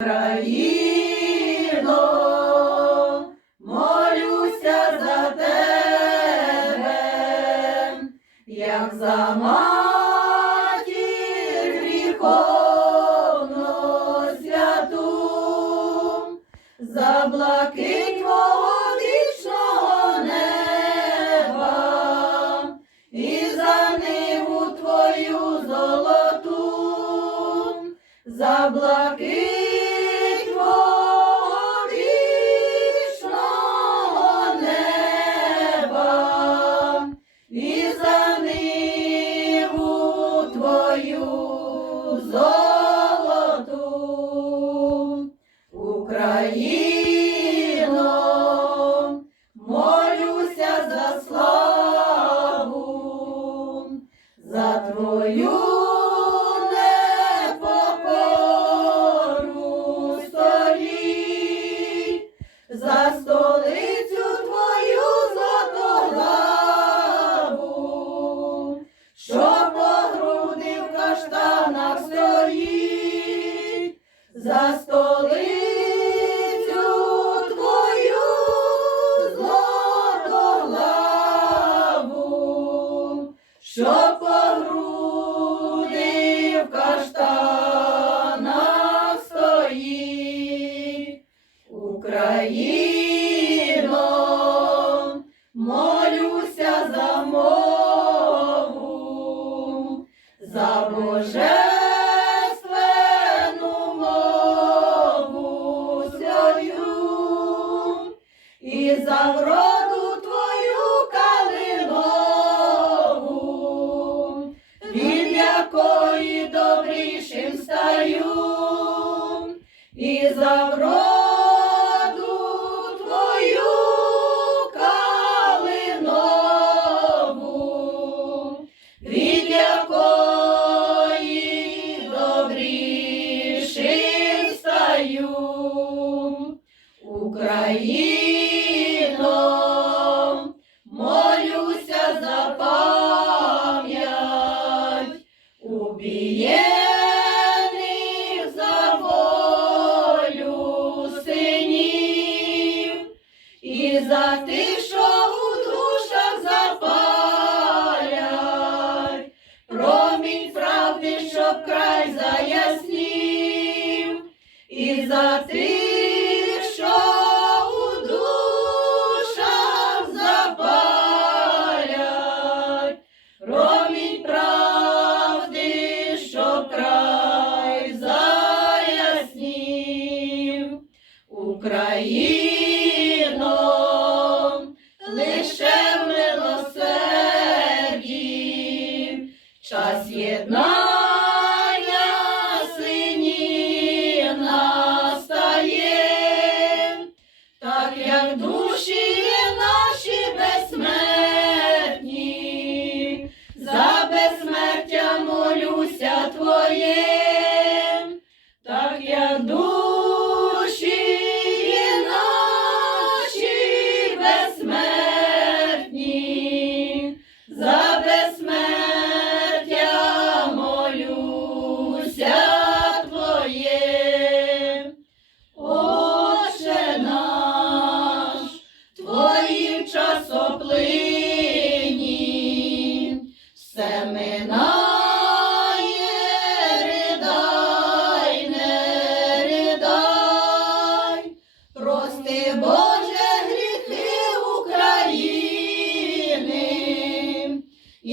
Країно, молюся за тебе, як за матір гріховно святу, за блакить твого вічного неба, і за ниву твою золоту, за блакить Україно, молюся за славу, за твою непокору століть, за столицю твою златоглаву, що по груди в каштанах стоїть, за столицю якої добрішим стаю, і за вроду твою калинову, від якої добрішим стаю. Україно, тих, що у душах запалять, промінь правди, щоб край заяснів, і за що у душах запалять, промінь правди, щоб край заяснів. Україно,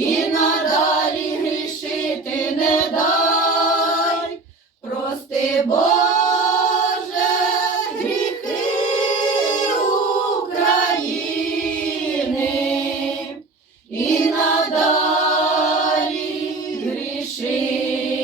і надалі грішити не дай, прости Боже гріхи України, і надалі грішити.